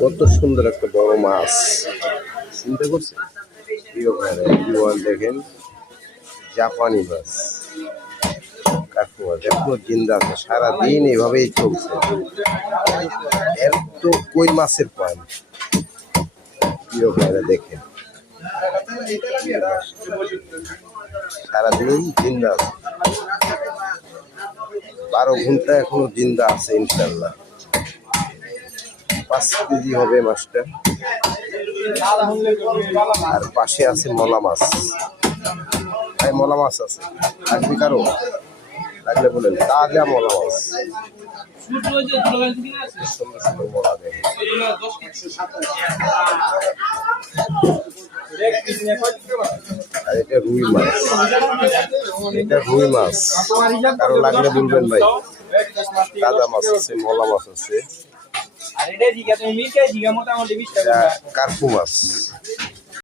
কত সুন্দর একটা বড় মাছ, চিন্তা করছে দেখেন, জাপানি মাছ, কাকুয়া এখনো জিন্দা আছে, সারাদিন এভাবেই চলছে। এর তো কই মাছের পয়েন্ট, প্রিয় ভাইরা দেখেন, সারাদিন জিন্দা আছে, 12 ঘন্টা এখনো জিন্দা আছে ইনশাল্লাহ। 5 কেজি হবে মাছটা। আর পাশে আছে মলা মাছ, ভাই মলা মাছ আছে, লাগবে কারো? লাগলে বলেন, তাজা মলা মাছ, সুন্দর সুন্দর মলা দেখেন। আর এটা রুই মাছ, এটা রুই মাছ, কারো লাগলে বলবেন ভাই। তাজা মাছ আছে, মলা মাছ আছে, কার্পু মাছ।